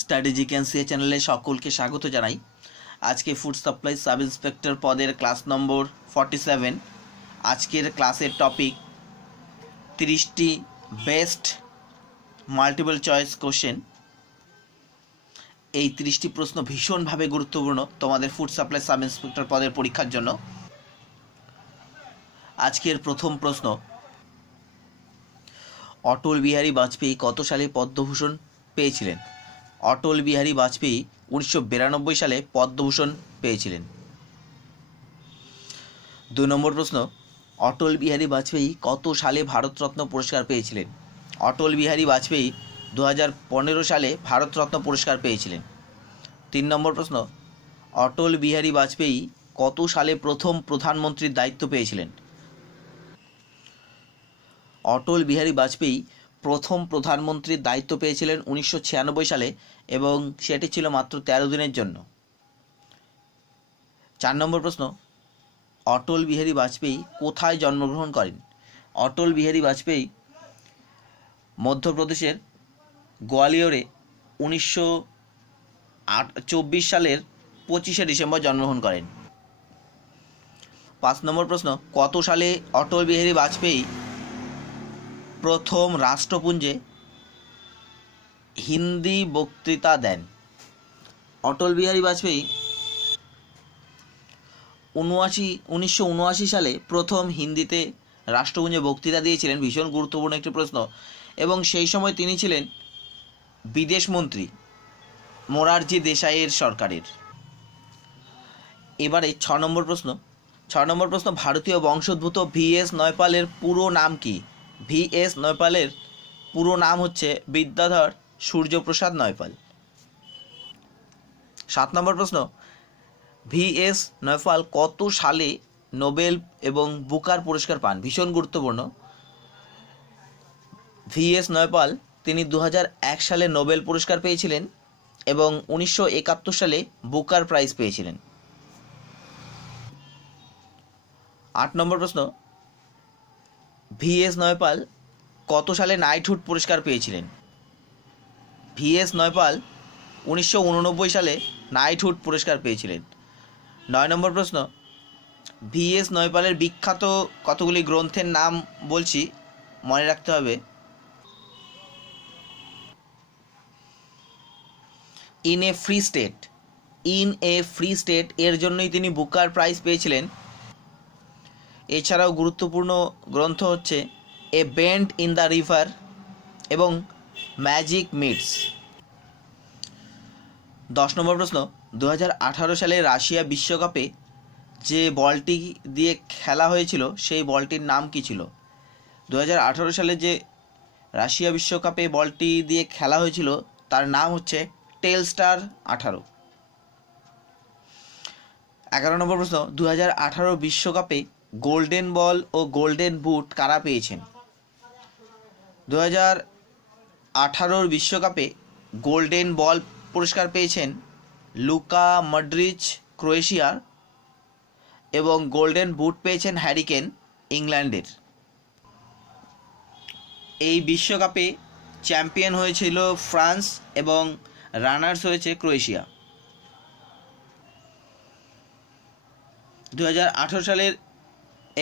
স্ট্র্যাটেজিক্যান্সিয়া চ্যানেলে সকলকে স্বাগত জানাই। আজকে ফুড সাপ্লাই সাব ইন্সপেক্টর পদের ক্লাস নম্বর 47। আজকের ক্লাসের টপিক 30টি বেস্ট মাল্টিপল চয়েস কোশ্চেন। এই 30টি প্রশ্ন ভীষণভাবে গুরুত্বপূর্ণ তোমাদের ফুড সাপ্লাই সাব ইন্সপেক্টর পদের পরীক্ষার জন্য। আজকের প্রথম প্রশ্ন, অটল বিহারী বাজপেয়ী কত সালে পদ্মভূষণ পেয়েছিলেন? অটল বিহারী বাজপেয়ী 1992 সালে পদ্মভূষণ পেয়েছিলেন। 2 নম্বর প্রশ্ন, অটল বিহারী বাজপেয়ী কত সালে ভারতরত্ন পুরস্কার পেয়েছিলেন? অটল বিহারী বাজপেয়ী 2015 সালে ভারতরত্ন পুরস্কার পেয়েছিলেন। 3 নম্বর প্রশ্ন, অটল বিহারী বাজপেয়ী কত সালে প্রথম প্রধানমন্ত্রীর দায়িত্ব পেয়েছিলেন? অটল বিহারী বাজপেয়ী প্রথম প্রধানমন্ত্রীর দায়িত্ব পেয়েছিলেন 1996 সালে এবং সেটি ছিল মাত্র 13 দিনের জন্য। 4 নম্বর প্রশ্ন, অটল বিহারী বাজপেয়ী কোথায় জন্মগ্রহণ করেন? অটল বিহারী বাজপেয়ী মধ্যপ্রদেশের গোয়ালিয়রে 1924 সালের 25শে ডিসেম্বর জন্মগ্রহণ করেন। 5 নম্বর প্রশ্ন, কত সালে অটল বিহারী বাজপেয়ী প্রথম রাষ্ট্রপুঞ্জে হিন্দি বক্তৃতা দেন? অটল বিহারী বাজপেয়ী 1979 সালে প্রথম হিন্দিতে রাষ্ট্রপুঞ্জে বক্তৃতা দিয়েছিলেন। ভীষণ গুরুত্বপূর্ণ একটি প্রশ্ন, এবং সেই সময় তিনি ছিলেন বিদেশমন্ত্রী মোরারজি দেশাইয়ের সরকারের। এবারে 6 নম্বর প্রশ্ন, ভারতীয় বংশোদ্ভূত VS নয়পালের পুরো নাম কি? VS নয়পালের পুরো নাম হচ্ছে বিদ্যাধর সূর্যপ্রসাদ নয়পাল। 7 নম্বর প্রশ্ন, VS নয়পাল কত সালে নোবেল এবং বুকার পুরস্কার পান? ভীষণ গুরুত্বপূর্ণ। VS নয়পাল তিনি 2001 সালে নোবেল পুরস্কার পেয়েছিলেন এবং 1971 সালে বুকার প্রাইজ পেয়েছিলেন। 8 নম্বর প্রশ্ন, VS নয়পাল কত সালে নাইটহুড পুরস্কার পেয়েছিলেন? VS নয়পাল 1989 সালে নাইটহুড পুরস্কার পেয়েছিলেন। 9 নম্বর প্রশ্ন, VS নয়পালের বিখ্যাত কতগুলি গ্রন্থের নাম বলছি, মনে রাখতে হবে। ইন এ ফ্রি স্টেট এর জন্যই তিনি বুকার প্রাইজ পেয়েছিলেন। এছাড়াও গুরুত্বপূর্ণ গ্রন্থ হচ্ছে এ বেন্ড ইন দ্য রিভার এবং ম্যাজিক মিটস। 10 নম্বর প্রশ্ন, 2018 সালে রাশিয়া বিশ্বকাপে যে বলটি দিয়ে খেলা হয়েছিল সেই বলটির নাম কি ছিল? 2018 সালে যে রাশিয়া বিশ্বকাপে বলটি দিয়ে খেলা হয়েছিল তার নাম হচ্ছে টেলস্টার 18। 11 নম্বর প্রশ্ন, 2018 বিশ্বকাপে গোল্ডেন বল ও গোল্ডেন বুট কারা পেয়েছেন? 2018 বিশ্বকাপে গোল্ডেন বল পুরস্কার পেয়েছেন লুকা মডরিচ ক্রোয়েশিয়ার, এবং গোল্ডেন বুট পেয়েছেন হ্যারি কেন ইংল্যান্ডের। এই বিশ্বকাপে চ্যাম্পিয়ন হয়েছিল ফ্রান্স এবং রানার্স হয়েছে ক্রোয়েশিয়া। 2018 সালের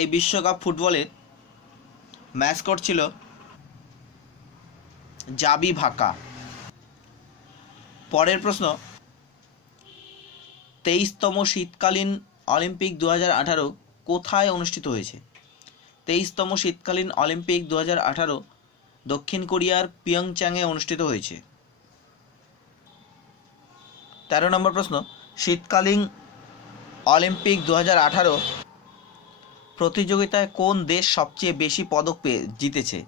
এই বিশ্বকাপ ফুটবলের ম্যাসকট ছিল জাবি ভাকা। পরের প্রশ্ন, 23তম শীতকালীন অলিম্পিক 2018 কোথায় অনুষ্ঠিত হয়েছে? 23তম শীতকালীন অলিম্পিক 2018 দক্ষিণ কোরিয়ার পিয়ংচাংয়ে অনুষ্ঠিত হয়েছে। 13 নম্বর প্রশ্ন, শীতকালীন অলিম্পিক 2018 প্রতিযোগিতায় কোন দেশ সবচেয়ে বেশি পদক জিতেছে?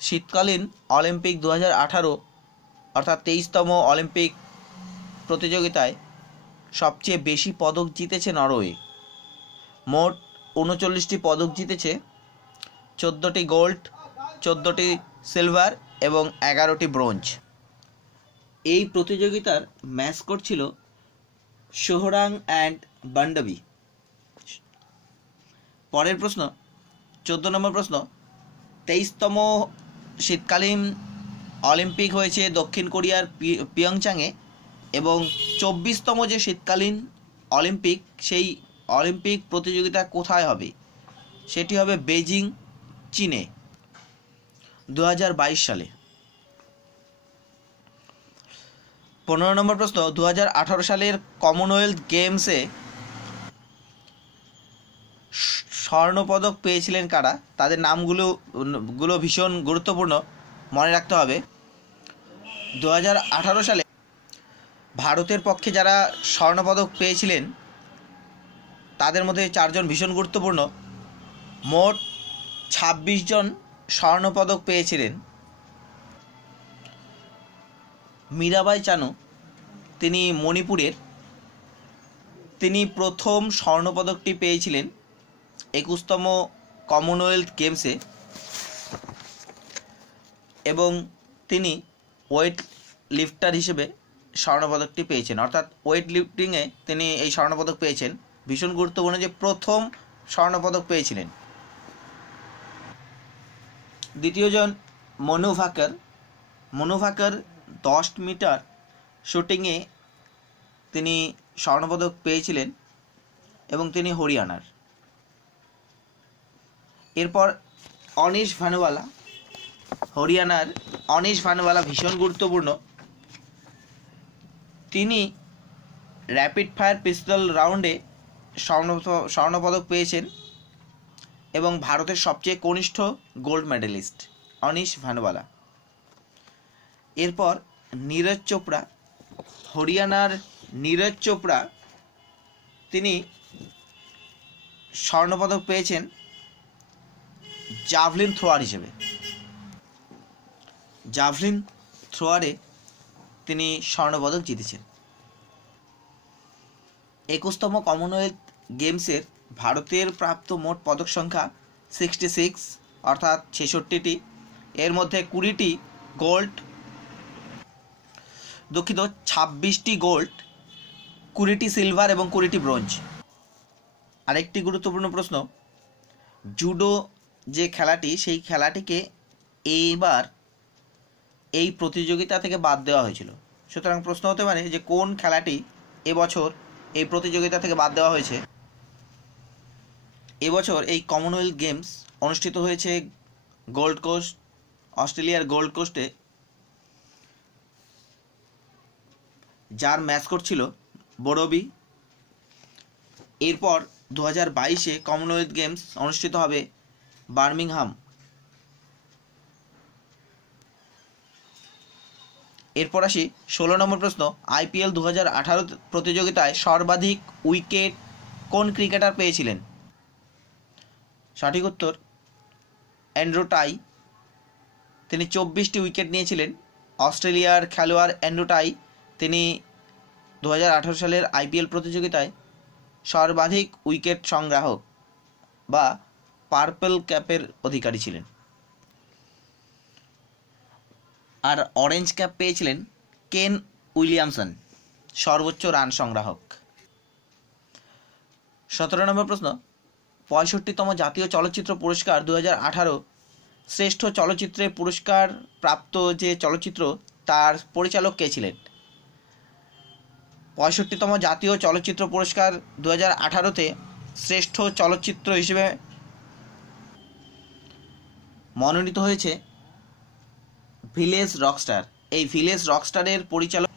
শীতকালীন অলিম্পিক 2018 অর্থাৎ 23তম অলিম্পিক প্রতিযোগিতায় সবচেয়ে বেশি পদক জিতেছে নরওয়ে। মোট 39টি পদক জিতেছে, 14টি গোল্ড, 14টি সিলভার এবং 11টি ব্রোঞ্জ। এই প্রতিযোগিতার ম্যাসকট ছিল সোহরাং অ্যান্ড বান্ডাবি। পরের প্রশ্ন, 14 নম্বর প্রশ্ন, 23তম শীতকালীন অলিম্পিক হয়েছে দক্ষিণ কোরিয়ার পিয়ংচাংয়ে, এবং 24তম যে শীতকালীন অলিম্পিক, সেই অলিম্পিক প্রতিযোগিতা কোথায় হবে? সেটি হবে বেজিং, চীনে, 2022 সালে। 15 নম্বর প্রশ্ন, 2018 সালের কমনওয়েলথ গেমসে স্বর্ণপদক পেয়েছিলেন কারা? তাদের নামগুলো ভীষণ গুরুত্বপূর্ণ, মনে রাখতে হবে। 2018 সালে ভারতের পক্ষে যারা স্বর্ণপদক পেয়েছিলেন তাদের মধ্যে 4 জন ভীষণ গুরুত্বপূর্ণ। মোট 26 জন স্বর্ণপদক পেয়েছিলেন। মীরাবাই চানু, তিনি মণিপুরের, তিনি প্রথম স্বর্ণপদকটি পেয়েছিলেন 21তম কমনওয়েলথ গেমসে, এবং তিনি ওয়েট লিফটার হিসেবে স্বর্ণপদকটি পেয়েছেন, অর্থাৎ ওয়েট লিফটিংয়ে তিনি এই স্বর্ণপদক পেয়েছেন। ভীষণ গুরুত্বপূর্ণ যে প্রথম স্বর্ণপদক পেয়েছিলেন। দ্বিতীয়জন মনু ভাকর 10 মিটার শুটিংয়ে তিনি স্বর্ণপদক পেয়েছিলেন এবং তিনি হরিয়ানার। এরপর অনিশ ভানুওয়ালা, হরিয়ানার অনিশ ভানুওয়ালা ভীষণ গুরুত্বপূর্ণ। তিনি র্যাপিড ফায়ার পিস্তল রাউন্ডে স্বর্ণপদক পেয়েছেন এবং ভারতের সবচেয়ে কনিষ্ঠ গোল্ড মেডেলিস্ট অনিশ ভানুওয়ালা। এরপর নীরজ চোপড়া, হরিয়ানার নীরজ চোপড়া, তিনি স্বর্ণপদক পেয়েছেন জাভলিন থ্রোয়ার হিসেবে। জাভলিন থ্রোয়ারে তিনি স্বর্ণপদক জিতেছেন। 21তম কমনওয়েলথ গেমসের ভারতের প্রাপ্ত মোট পদক সংখ্যা 66, অর্থাৎ 66টি। এর মধ্যে 20টি গোল্ড, 26টি গোল্ড, 20টি সিলভার এবং 20টি ব্রোঞ্জ। আরেকটি গুরুত্বপূর্ণ প্রশ্ন, জুডো যে খেলাটি, সেই খেলাটিকে এইবার এই প্রতিযোগিতা থেকে বাদ দেওয়া হয়েছিল। সুতরাং প্রশ্ন হতে পারে যে কোন খেলাটি এবছর এই প্রতিযোগিতা থেকে বাদ দেওয়া হয়েছে। এবছর এই কমনওয়েলথ গেমস অনুষ্ঠিত হয়েছে গোল্ড কোস্ট, অস্ট্রেলিয়ার গোল্ড কোস্টে, যার ম্যাসকট ছিল বড়বি। এরপর 2022-এ কমনওয়েলথ গেমস অনুষ্ঠিত হবে বার্মিংহাম। এরপর আসি 16 নম্বর প্রশ্ন, IPL 2018 প্রতিযোগিতায় সর্বাধিক উইকেট কোন ক্রিকেটার পেয়েছিলেন? সঠিক উত্তর অ্যান্ড্রু টাই, তিনি 24টি উইকেট নিয়েছিলেন। অস্ট্রেলিয়ার খেলোয়াড় অ্যান্ড্রু টাই, তিনি 2018 সালের IPL প্রতিযোগিতায় সর্বাধিক উইকেট সংগ্রাহক বা পার্পল ক্যাপের অধিকারী ছিলেন। আর অরেঞ্জ ক্যাপ পেয়েছিলেন কেন উইলিয়ামসন, সর্বোচ্চ রান সংগ্রাহক। 17 নম্বর প্রশ্ন, 65তম জাতীয় চলচ্চিত্র পুরস্কার 2018 শ্রেষ্ঠ চলচ্চিত্রের পুরস্কার প্রাপ্ত যে চলচ্চিত্র, তার পরিচালক কে ছিলেন? 65তম জাতীয় চলচ্চিত্র পুরস্কার 2018-তে শ্রেষ্ঠ চলচ্চিত্র হিসেবে মনোনীত হয়েছে ভিলেজ রকস্টার। এই ভিলেজ রকস্টারের পরিচালক।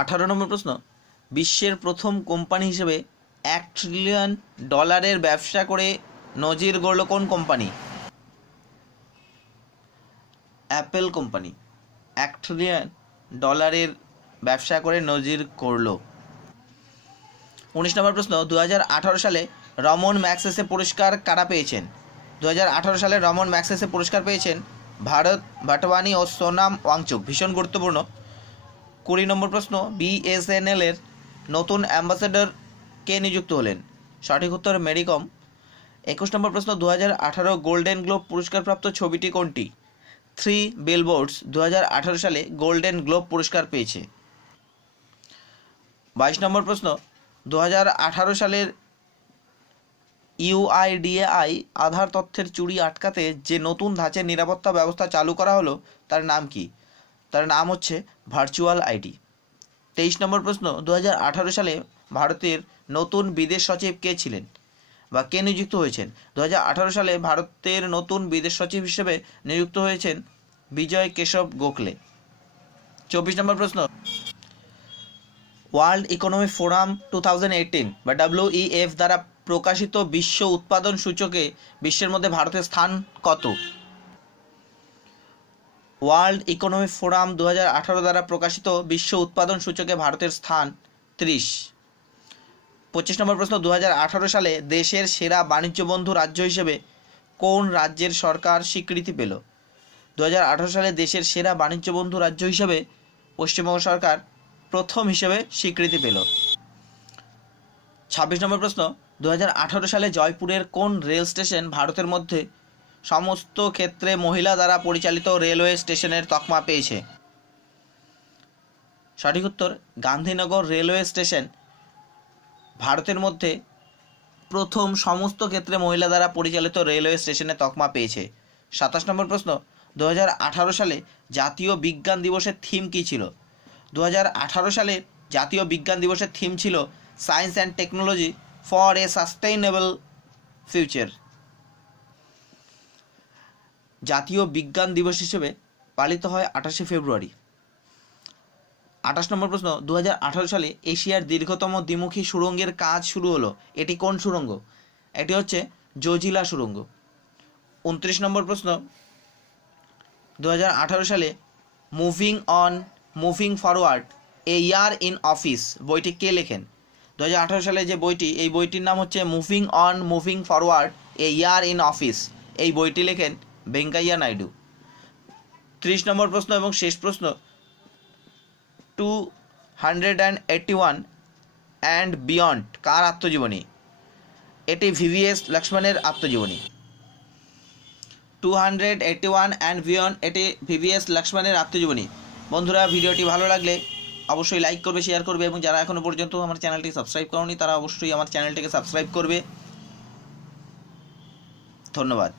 18 নম্বর প্রশ্ন, বিশ্বের প্রথম কোম্পানি হিসেবে $1 ট্রিলিয়ন ব্যবসা করে নজির গড়ল কোন কোম্পানি? অ্যাপেল কোম্পানি $1 ট্রিলিয়ন ব্যবসা করে নজির করল। 19 নম্বর প্রশ্ন, 2018 সালে রমন ম্যাগসেসে পুরস্কার কারা পেয়েছেন? 2018 সালে রমন ম্যাগসেসে পুরস্কার পেয়েছেন ভারত ভাটওয়ানি ও সোনাম ওয়াংচুক, ভীষণ গুরুত্বপূর্ণ। 20 নম্বর প্রশ্ন, BSNL এর নতুন অ্যাম্বাসেডর কে নিযুক্ত হলেন? সঠিক উত্তর মেরি কম। 21 নম্বর প্রশ্ন, 2018 গোল্ডেন গ্লোব পুরস্কারপ্রাপ্ত ছবিটি কোনটি? 3 বিলবোর্ডস 2018 সালে গোল্ডেন গ্লোব পুরস্কার পেয়েছে। 22 নম্বর প্রশ্ন, 2018 সালের ইউআইডিএআই আধার তথ্যের চুরি আটকাতে যে নতুন ধাঁচের নিরাপত্তা ব্যবস্থা চালু করা হলো তার নাম কি? তার নাম হচ্ছে ভার্চুয়াল আইডি। 23 নম্বর প্রশ্ন, 2018 সালে ভারতের নতুন বিদেশ সচিব কে ছিলেন বা কে নিযুক্ত হয়েছেন? 2018 সালে ভারতের নতুন বিদেশ সচিব হিসেবে নিযুক্ত হয়েছেন বিজয় কেশব গোখলে। 24 নম্বর প্রশ্ন, ওয়ার্ল্ড ইকোনমিক ফোরাম 2018 বা WEF দ্বারা প্রকাশিত বিশ্ব উৎপাদন সূচকে বিশ্বের মধ্যে ভারতের স্থান কত? ওয়ার্ল্ড ইকোনমিক ফোরাম 2018 দ্বারা প্রকাশিত বিশ্ব উৎপাদন সূচকে ভারতের স্থান 30। 25 নম্বর প্রশ্ন, 2018 সালে দেশের সেরা বাণিজ্য বন্ধু রাজ্য হিসেবে কোন রাজ্যের সরকার স্বীকৃতি পেল? 2018 সালে দেশের সেরা বাণিজ্য বন্ধু রাজ্য হিসেবে পশ্চিমবঙ্গ সরকার প্রথম হিসেবে স্বীকৃতি পেল। 26 নম্বর প্রশ্ন, 2018 সালে জয়পুরের কোন রেল স্টেশন ভারতের মধ্যে সমস্ত ক্ষেত্রে মহিলা দ্বারা পরিচালিত রেলওয়ে স্টেশনের তকমা পেয়েছে? সঠিক উত্তর গান্ধীনগর রেলওয়ে স্টেশন ভারতের মধ্যে প্রথম সমস্ত ক্ষেত্রে মহিলা দ্বারা পরিচালিত রেলওয়ে স্টেশনের তকমা পেয়েছে। 27 নম্বর প্রশ্ন, 2018 সালে জাতীয় বিজ্ঞান দিবসের থিম কী ছিল? 2018 সালে জাতীয় বিজ্ঞান দিবসের থিম ছিল science and technology for a sustainable future. জাতীয় বিজ্ঞান দিবস হিসেবে পালিত হয় 28শে ফেব্রুয়ারি। 28 নম্বর প্রশ্ন, 2018 সালে এশিয়ার দীর্ঘতম দ্বিমুখী সুড়ঙ্গের কাজ শুরু হলো, এটি কোন সুড়ঙ্গ? এটি হচ্ছে জজিলা সুড়ঙ্গ। 29 নম্বর প্রশ্ন, 2018 সালে moving forward A year in office বইটি কে লেখেন? 2018 সালে যে বইটি, এই বইটির নাম হচ্ছে moving forward A year in office. এই বইটি লেখেন ভেঙ্কাইয়া নাইডু। 30 নম্বর প্রশ্ন এবং শেষ প্রশ্ন, 281 অ্যান্ড বিয়ন্ড কার আত্মজীবনী? এটি VVS লক্ষ্মণের আত্মজীবনী। 281 অ্যান্ড বিয়ন্ড এটি VVS লক্ষ্মণের আত্মজীবনী। বন্ধুরা, ভিডিওটি ভালো লাগলে অবশ্যই লাইক করবে, শেয়ার করবে এবং যারা এখনও পর্যন্ত আমার চ্যানেলটি সাবস্ক্রাইব করোনি তারা অবশ্যই আমার চ্যানেলটিকে সাবস্ক্রাইব করবে। ধন্যবাদ।